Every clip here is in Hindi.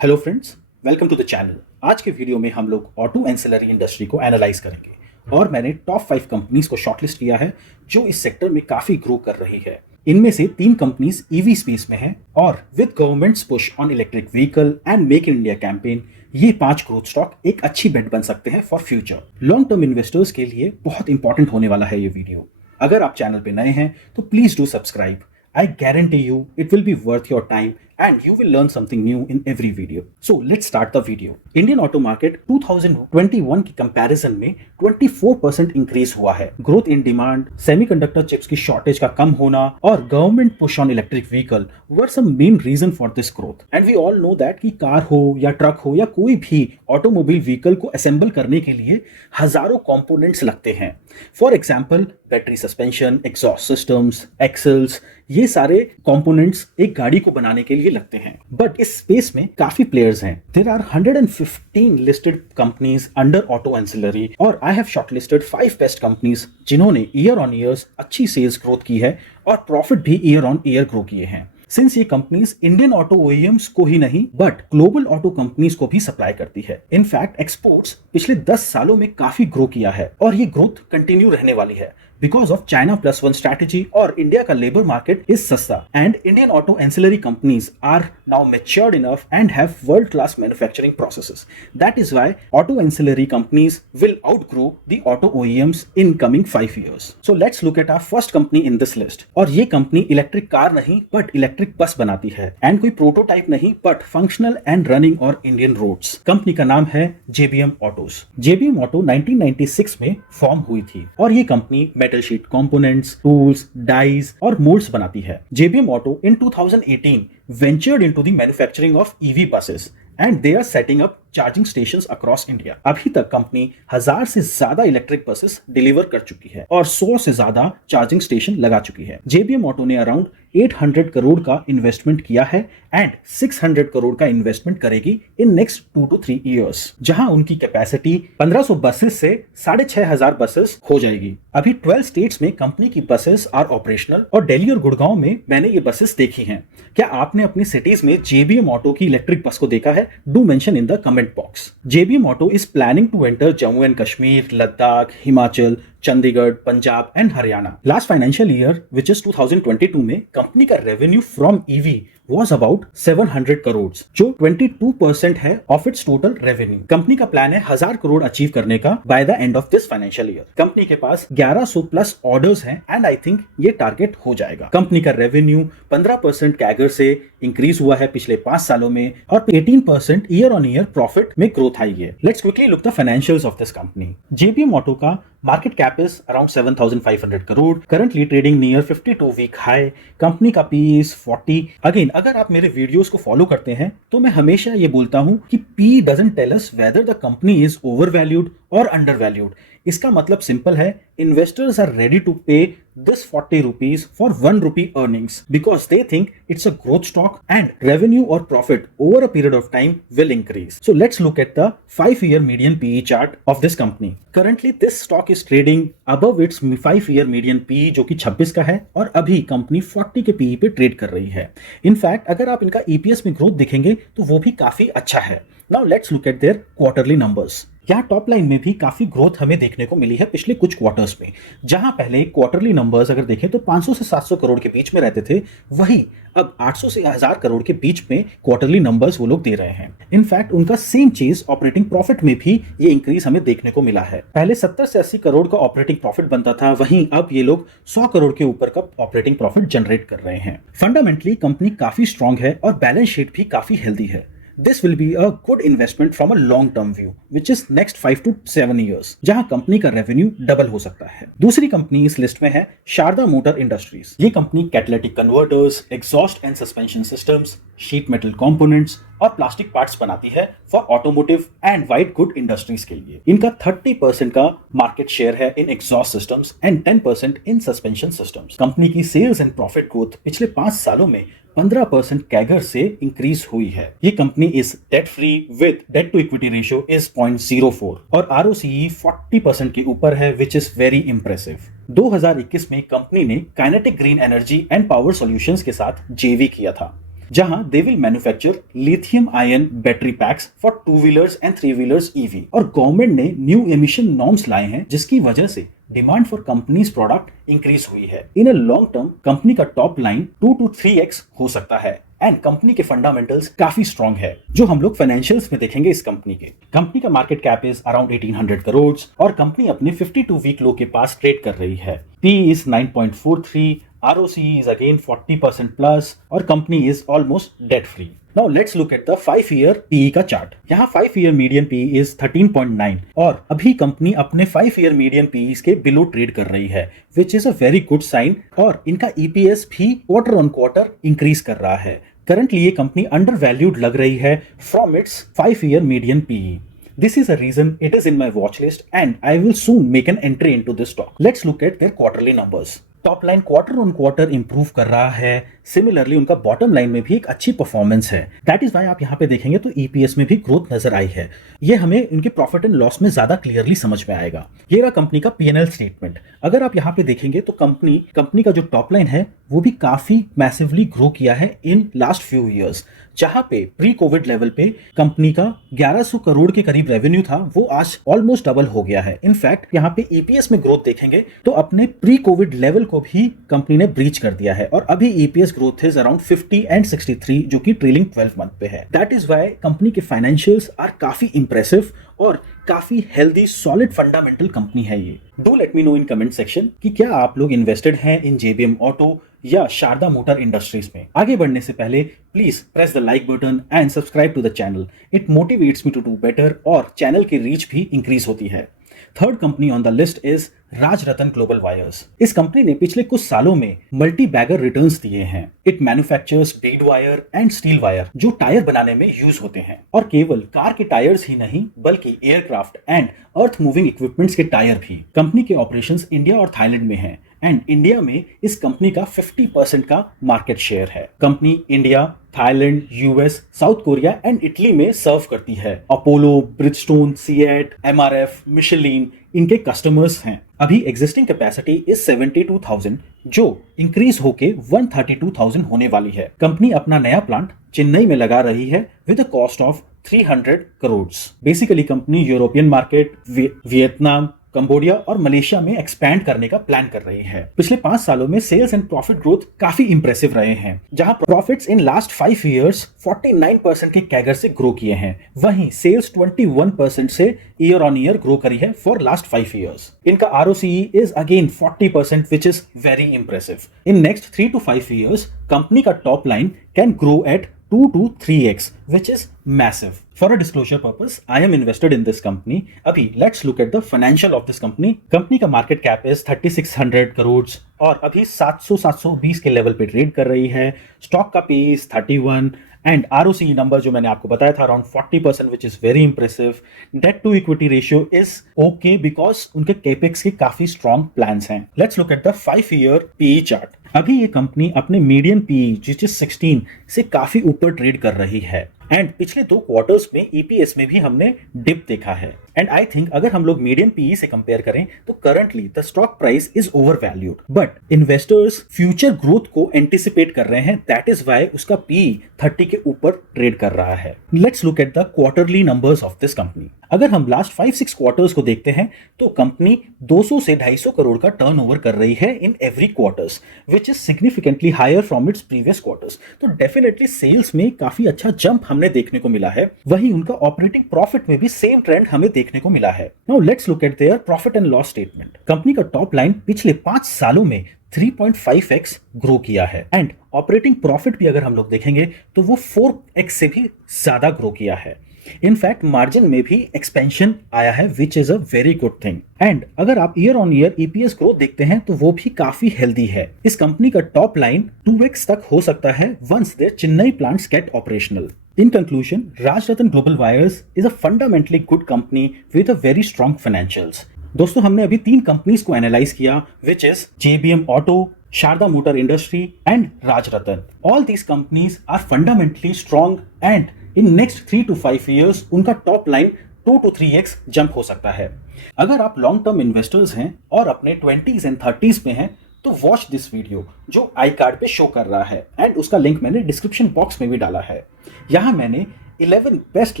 Hello friends, welcome to the channel. आज के वीडियो में हम लोग ऑटो एंसिलरी इंडस्ट्री को एनालाइज करेंगे और मैंने टॉप 5 कंपनीज को शॉर्टलिस्ट किया है जो इस सेक्टर में काफी ग्रो कर रही है। इनमें से 3 कंपनीज ईवी स्पेस में हैं और with governments push on electric vehicle and make in India campaign ये 5 ग्रोथ स्टॉक एक अच्छी बेट बन सकते हैं for future. Long term investors के लिए बहुत इंपॉर्टेंट होने वाला है ये वीडियो। अगर आप चैनल पे नए हैं तो please do subscribe. I guarantee you it will be worth your time and you will learn something new in every video. So let's start the video. Indian auto market 2021 की comparison में 24% increase हुआ है। Growth in demand, semiconductor chips की shortage का कम होना और government push on electric vehicle were some main reason for this growth. And we all know that कि कार हो या ट्रक हो या कोई भी ऑटोमोबाइल व्हीकल को असेंबल करने के लिए हजारों कंपोनेंट्स लगते हैं। For example battery suspension, exhaust systems, axles, ये सारे कंपोनेंट्स एक गाड़ी को बनाने के लिए लगते हैं। बट इस स्पेस में काफी प्लेयर्स हैं। There are 115 listed companies under auto ancillary और I have shortlisted 5 best companies जिन्होंने ईयर ऑन ईयर अच्छी सेल्स ग्रोथ की है और प्रॉफिट भी ईयर ऑन ईयर ग्रो किए हैं। सिंस ये कंपनीज इंडियन ऑटो ओईएम्स को ही नहीं बट ग्लोबल ऑटो कंपनीज को भी सप्लाई करती है। इनफैक्ट एक्सपोर्ट्स पिछले 10 सालों में काफी ग्रो किया है और ये ग्रोथ कंटिन्यू रहने वाली है because of China plus one strategy और इंडिया का लेबर मार्केट इज सस्ता and Indian auto ancillary companies are now matured enough and have world class manufacturing processes. That is why auto ancillary companies will outgrow the auto OEMs in coming 5 years। So let's look at our first company in this list. और ये कंपनी इलेक्ट्रिक कार नहीं बट इलेक्ट्रिक बस बनाती है एंड कोई प्रोटोटाइप नहीं बट फंक्शनल एंड रनिंग और इंडियन रोड्स। कंपनी का नाम है जेबीएम ऑटोज। जेबीएम ऑटो 1996 में फॉर्म हुई थी और ये company metal sheet components, tools, dies और मोल्ड्स बनाती है। JBM auto in 2018 ventured into the manufacturing of EV buses and they are setting up charging stations across India. अभी तक कंपनी 1000 से ज्यादा इलेक्ट्रिक बसेस डिलीवर कर चुकी है और 100 से ज्यादा चार्जिंग स्टेशन लगा चुकी है। जेबीएम ऑटो ने अराउंड 800 करोड़ का इन्वेस्टमेंट किया है एंड 600 करोड़ का इन्वेस्टमेंट करेगी इन नेक्स्ट 2 to 3 years, जहां उनकी कैपेसिटी 1500 बसेस से 6500 बसेस हो जाएगी। अभी 12 स्टेट्स में कंपनी की बसेस आर ऑपरेशनल और दिल्ली और गुड़गांव में मैंने ये बसेस देखी हैं। क्या आपने अपनी सिटीज में जेबीएम ऑटो की इलेक्ट्रिक बस को देखा है? Do mention in the comment box. JBM Auto is planning to enter Jammu and Kashmir, Ladakh, Himachal, Chandigarh, Punjab and Haryana. Last financial year which is 2022 में कंपनी का revenue from EV was about 700 crore जो 22% है of its total revenue. Company का प्लान है 1000 करोड़ अचीव करने का by the end of this financial year. Company के पास 1100 प्लस ऑर्डर्स हैं एंड आई थिंक ये टारगेट हो जाएगा। कंपनी का रेवेन्यू 15% कैगर से इंक्रीज हुआ है पिछले 5 सालों में और 18% ईयर ऑन ईयर प्रॉफिट में ग्रोथ आई है। Let's quickly look the financials of this company. JBM auto का market cap is around 7500 crore, currently trading near 52 week high. Company का पी इज 40। अगेन अगर आप मेरे वीडियोस को फॉलो करते हैं तो मैं हमेशा ये बोलता हूं कि P doesn't tell us whether the company is over valued और अंडर वैल्यूड। इसका मतलब सिंपल है, investors are ready to pay this 40 rupees for 1 rupee earnings because they think it's a growth stock and revenue or profit over a period of time will increase. So let's look at the 5-year median PE chart of this company. Currently this stock is trading above its 5-year median PE जो कि 26 का है और अभी कंपनी 40 के PE पे ट्रेड कर रही है। इनफैक्ट अगर आप इनका EPS में ग्रोथ देखेंगे तो वो भी काफी अच्छा है। Now let's look at their quarterly numbers. यहाँ टॉप लाइन में भी काफी ग्रोथ हमें देखने को मिली है पिछले कुछ क्वार्टर्स में। जहां पहले क्वार्टरली नंबर्स अगर देखें तो 500 से 700 करोड़ के बीच में रहते थे, वही अब 800 से 1000 करोड़ के बीच में क्वार्टरली नंबर्स वो लोग दे रहे हैं। इनफैक्ट उनका सेम चीज ऑपरेटिंग प्रॉफिट में भी ये इंक्रीज हमें देखने को मिला है। पहले 70 से 80 करोड़ का ऑपरेटिंग प्रॉफिट बनता था, वहीं अब ये लोग 100 करोड़ के ऊपर का ऑपरेटिंग प्रॉफिट जनरेट कर रहे हैं। फंडामेंटली कंपनी काफी स्ट्रांग है और बैलेंस शीट भी काफी हेल्दी है। This will be a good investment from a long term view, which is next 5 to 7 years, जहां कंपनी का रेवेन्यू डबल हो सकता है। दूसरी कंपनी इस लिस्ट में है शारदा मोटर इंडस्ट्रीज। ये company catalytic converters, exhaust and suspension systems, sheet metal components और प्लास्टिक पार्ट्स बनाती है for automotive and white good industries के लिए। इनका 30% का मार्केट शेयर है in exhaust systems and 10% in suspension systems. Company की सेल्स एंड प्रॉफिट ग्रोथ पिछले 5 सालों में 15% कैगर से इंक्रीज हुई है। ये company is debt free with debt to equity ratio is 0.04 और ROCE 40% के ऊपर है विच इज वेरी इंप्रेसिव। 2021 में कंपनी ने kinetic green energy and power solutions के साथ जेवी किया था। जहां they will manufacture lithium ion battery PACS for 2 wheelers and 3 wheelers EV. और गवर्नमेंट ने न्यू एमिशन नॉर्म्स लाए हैं जिसकी वजह से demand for companies product increase हुई है। इन अ लॉन्ग टर्म कंपनी का टॉप लाइन 2 to 3x हो सकता है एंड कंपनी के फंडामेंटल्स काफी स्ट्रांग है जो हम लोग फाइनेंशियल्स में देखेंगे। इस कंपनी का market cap is around 1800 crore और कंपनी अपने 52 वीक लो के पास ट्रेड कर रही है। P is 9.43, ROCE is again 40% plus और company is almost debt free. Now let's look at the 5-year PE का चार्ट। यहाँ 5-year median PE is 13.9 और अभी कंपनी अपने 5-year median PE के बिलो ट्रेड कर रही है which is a very good sign और इनका EPS भी क्वार्टर ऑन क्वार्टर इंक्रीज कर रहा है। करंटली ये कंपनी अंडर वैल्यूड लग रही है from its 5-year median PE. This is a reason it is in my watch list and I will soon make an entry into this stock. Let's look at their quarterly numbers. Top line quarter on quarter improve कर रहा है। सिमिलरली उनका बॉटम लाइन में भी एक अच्छी परफॉर्मेंस है। दैट इज व्हाई आप यहाँ पे देखेंगे तो ईपीएस में भी ग्रोथ नजर आई है। ये हमें उनके प्रॉफिट एंड लॉस में ज्यादा क्लियरली समझ में आएगा। ये रहा कंपनी का पीएनएल स्टेटमेंट। अगर आप यहाँ पे देखेंगे तो कंपनी का जो टॉप लाइन है वो भी काफी मैसिवली ग्रो किया है इन लास्ट फ्यू ईयर्स। जहां पे प्री कोविड लेवल पे कंपनी का 1100 करोड़ के करीब रेवेन्यू था वो आज ऑलमोस्ट डबल हो गया है। इनफैक्ट यहाँ पे ईपीएस में ग्रोथ देखेंगे तो अपने प्री कोविड लेवल को भी कंपनी ने ब्रीच कर दिया है और अभी EPS growth is around 50 and 63 जो कि ट्रेलिंग 12 मंथ पे है। दैट इज व्हाई कंपनी के फाइनेंशियल्स आर काफी इंप्रेसिव और काफी हेल्दी सॉलिड फंडामेंटल कंपनी है ये। Do let me know in comment section कि क्या आप लोग इन्वेस्टेड हैं इन जेबीएम ऑटो या शारदा मोटर इंडस्ट्रीज में। आगे बढ़ने से पहले please press the like button and subscribe to the channel. It motivates me to do better और चैनल की रीच भी इंक्रीज होती है। Third company on the list is Rajratan global wires. इस कंपनी ने पिछले कुछ सालों में मल्टी बैगर रिटर्न्स दिए हैं। It manufactures bead wire and steel wire जो टायर बनाने में यूज होते हैं और केवल कार के टायर्स ही नहीं बल्कि aircraft and earth moving equipments के टायर भी। कंपनी के ऑपरेशंस इंडिया और थाईलैंड में हैं एंड इंडिया में इस कंपनी का 50% का मार्केट शेयर है। Company India, Thailand, US, south Korea and Italy में सर्व करती है। Apollo, Bridgestone, CEAT, MRF, Michelin इनके कस्टमर्स हैं। अभी एग्जिस्टिंग कैपेसिटी इज 72,000 जो इंक्रीज होके 132,000 होने वाली है। कंपनी अपना नया प्लांट चेन्नई में लगा रही है with a cost of 300 crore. Basically company European market, Vietnam, Cambodia और मलेशिया में एक्सपैंड करने का प्लान कर रही है। पिछले 5 सालों में सेल्स एंड प्रॉफिट ग्रोथ काफी इंप्रेसिव रहे हैं जहां प्रॉफिट्स इन लास्ट 5 इयर्स 49% के कैगर से ग्रो किए हैं। वहीं सेल्स 21% से ईयर ऑन ईयर ग्रो करी है फॉर लास्ट 5 इयर्स। इनका ROCE is again 40% which is very impressive. In next 3 to 5 years company का top line can grow at 2 to 3x, which is massive. For a disclosure purpose, I am invested in this company. अभी let's look at the financial of this company. Company का मार्केट कैप is 3600 करोड़ और अभी 700-720 के लेवल पे ट्रेड कर रही है। स्टॉक का P is 31 and ROCE number जो मैंने आपको बताया था around 40% which is very impressive. Debt to equity ratio is okay because उनके केपेक्स के काफी स्ट्रॉन्ग प्लान्स हैं। Let's look at the 5-year PE chart. अभी ये कंपनी अपने मीडियन PE जिस 16 से काफी ऊपर ट्रेड कर रही है एंड पिछले 2 क्वार्टर्स में EPS में भी हमने डिप देखा है। एंड आई थिंक अगर हम लोग मीडियम PE से कंपेयर करें तो currently the stock price is over valued, but investors future growth को एंटिसिपेट कर रहे हैं। दैट इज व्हाई उसका PE 30 के ऊपर ट्रेड कर रहा है। Let's look at the quarterly numbers of this company. अगर हम लास्ट 5-6 क्वार्टर्स को देखते हैं तो कंपनी 200 से 250 करोड़ का टर्नओवर कर रही है in every quarters which is significantly higher from its previous quarters. तो डेफिनेटली सेल्स में काफी अच्छा जंप हमने देखने को मिला है। वहीं उनका ऑपरेटिंग प्रॉफिट में भी सेम ट्रेंड हमें देखने को मिला है। Now let's look eight their profit and loss statement. Company का टॉप लाइन पिछले 5 सालों में 3.5x ग्रो किया है एंड ऑपरेटिंग प्रॉफिट भी अगर हम लोग देखेंगे तो वो 4x से भी ज्यादा ग्रो किया है। इनफैक्ट मार्जिन में भी एक्सपेंशन आया है which is a very good thing. And अगर आप year on year EPS growth देखते हैं तो वो भी काफी हेल्दी है। इस कंपनी का टॉप लाइन 2x तक हो सकता है once their Chennai plants get operational. In conclusion, Rajratan Global Wires is a fundamentally good company with a very strong financials. दोस्तों हमने अभी 3 कंपनीज को एनालाइज किया which is JBM Auto, Sharda Motor Industry and Rajratan. All these companies are fundamentally strong and in next 3 to 5 years उनका top line 2 to 3x jump हो सकता है। अगर आप लॉन्ग टर्म इन्वेस्टर्स हैं और अपने 20s and 30s में हैं तो वॉच दिस वीडियो जो आई कार्ड पे शो कर रहा है, एंड उसका लिंक मैंने डिस्क्रिप्शन बॉक्स में भी डाला है। यहाँ मैंने 11 बेस्ट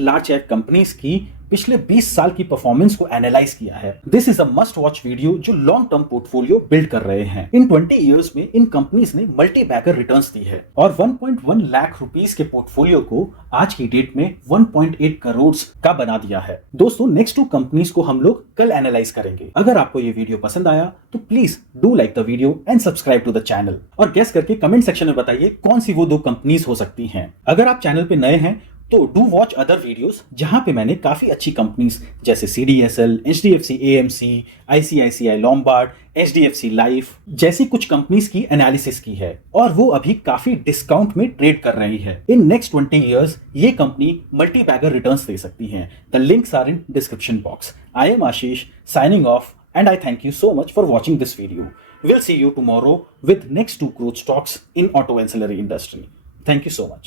लार्ज कैप कंपनीज की पिछले 20 साल की परफॉर्मेंस को एनालाइज किया है। This is a must watch video जो लॉन्ग टर्म पोर्टफोलियो बिल्ड कर रहे हैं। इन 20 इयर्स में इन कंपनीज ने मल्टी बैगर रिटर्न्स दी है और 1.1 लाख रुपीस के पोर्टफोलियो को आज की डेट में 1.8 करोड़ का बना दिया है। दोस्तों, नेक्स्ट 2 कंपनीज को हम लोग कल एनालाइज करेंगे। अगर आपको ये वीडियो पसंद आया तो please do like the video and subscribe to the channel, और गेस करके कमेंट सेक्शन में बताइए कौन सी वो 2 कंपनीज हो सकती हैं। अगर आप चैनल पे नए हैं तो डू वॉच अदर वीडियोस जहां पे मैंने काफी अच्छी कंपनीज जैसे CDSL, HDFC AMC, ICICI Lombard, HDFC life जैसी कुछ कंपनीज की एनालिसिस की है, और वो अभी काफी डिस्काउंट में ट्रेड कर रही है। इन नेक्स्ट 20 इयर्स ये कंपनी मल्टी बैगर रिटर्न्स दे सकती हैं। The links are in description box. I am Ashish signing off, and I thank you so much for watching this video. We'll see you tomorrow with next 2 growth stocks in auto ancillary industry. Thank you so much.